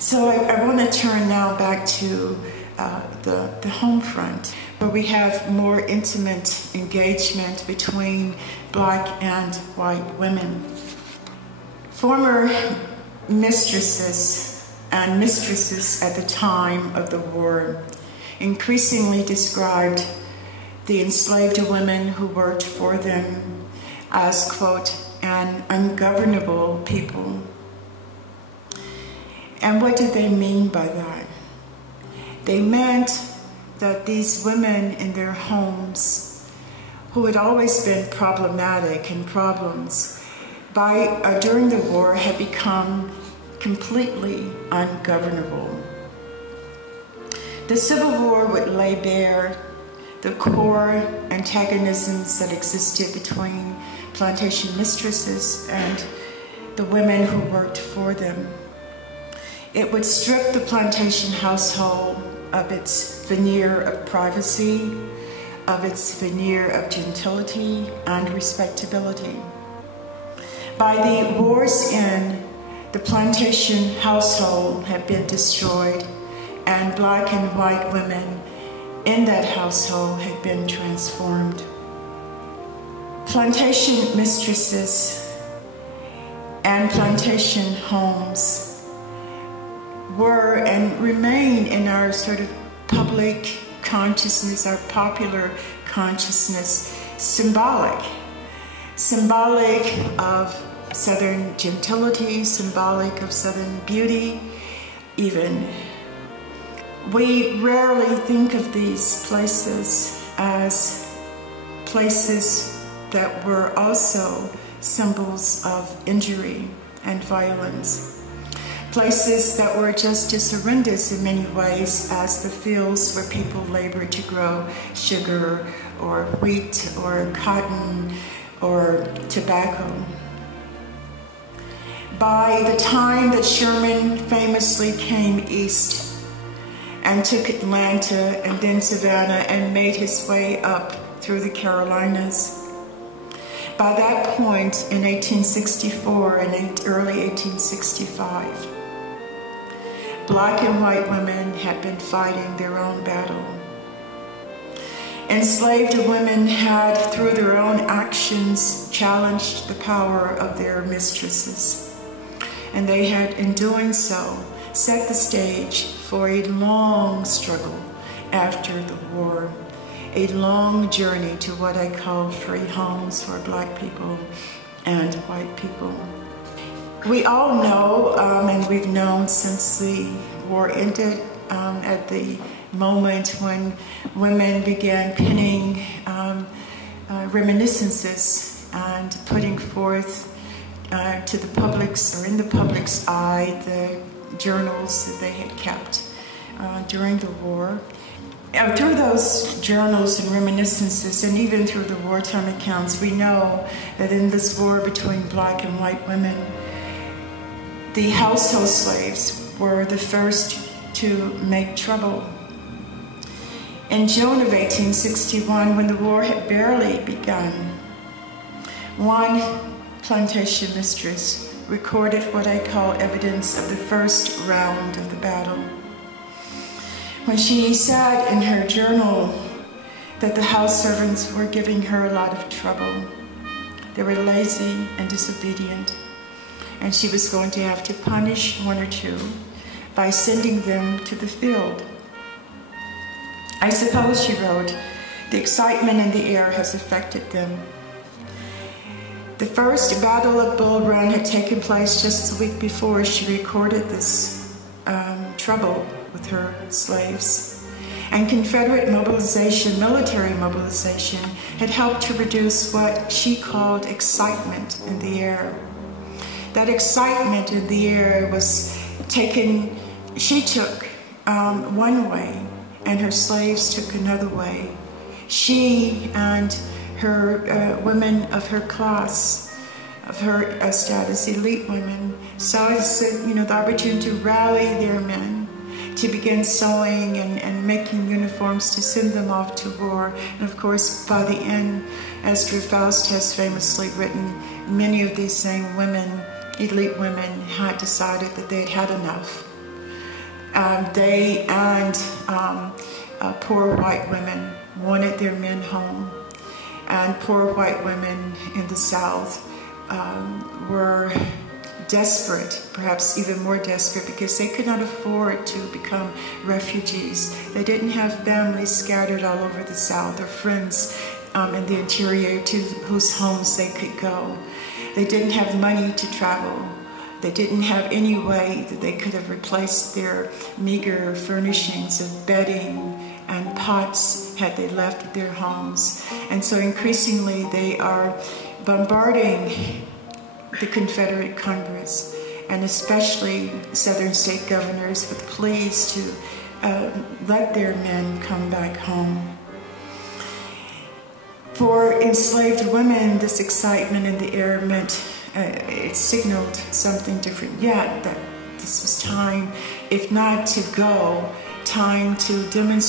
So I want to turn now back to the home front, where we have more intimate engagement between black and white women. Former mistresses and mistresses at the time of the war increasingly described the enslaved women who worked for them as, quote, an ungovernable people. And what did they mean by that? They meant that these women in their homes, who had always been problematic and problems, during the war had become completely ungovernable. The Civil War would lay bare the core antagonisms that existed between plantation mistresses and the women who worked for them. It would strip the plantation household of its veneer of privacy, of its veneer of gentility and respectability. By the war's end, the plantation household had been destroyed, and black and white women in that household had been transformed. Plantation mistresses and plantation homes were and remain in our sort of public consciousness, our popular consciousness, symbolic of Southern gentility, symbolic of Southern beauty, even. We rarely think of these places as places that were also symbols of injury and violence. Places that were just as horrendous in many ways as the fields where people labored to grow sugar or wheat or cotton or tobacco. By the time that Sherman famously came east and took Atlanta and then Savannah and made his way up through the Carolinas, by that point in 1864 and early 1865, black and white women had been fighting their own battle. Enslaved women had, through their own actions, challenged the power of their mistresses. And they had, in doing so, set the stage for a long struggle after the war, a long journey to what I call free homes for black people and white people. We all know, and we've known since the war ended, at the moment when women began penning reminiscences and putting forth to the public's, or in the public's eye, the journals that they had kept during the war. Through those journals and reminiscences, and even through the wartime accounts, we know that in this war between black and white women, the household slaves were the first to make trouble. In June of 1861, when the war had barely begun, one plantation mistress recorded what I call evidence of the first round of the battle. When she said in her journal that the house servants were giving her a lot of trouble. They were lazy and disobedient, and she was going to have to punish one or two by sending them to the field. I suppose, she wrote, the excitement in the air has affected them. The first Battle of Bull Run had taken place just a week before she recorded this trouble with her slaves. And Confederate mobilization, military mobilization, had helped to reduce what she called excitement in the air. That excitement in the air was taken, she took one way, and her slaves took another way. She and her women of her class, of her status, elite women, saw the opportunity to rally their men, to begin sewing and making uniforms to send them off to war. And of course, by the end, as Drew Faust has famously written, many of these same women, elite women, had decided that they'd had enough They and poor white women wanted their men home, and poor white women in the South were desperate, perhaps even more desperate, because they could not afford to become refugees. They didn't have families scattered all over the South or friends in the interior to whose homes they could go. They didn't have money to travel. They didn't have any way that they could have replaced their meager furnishings of bedding and pots had they left their homes. And so increasingly they are bombarding the Confederate Congress, and especially Southern state governors, with pleas to let their men come back home. For enslaved women, this excitement in the air meant it signaled something different yet, that this was time, if not to go, time to demonstrate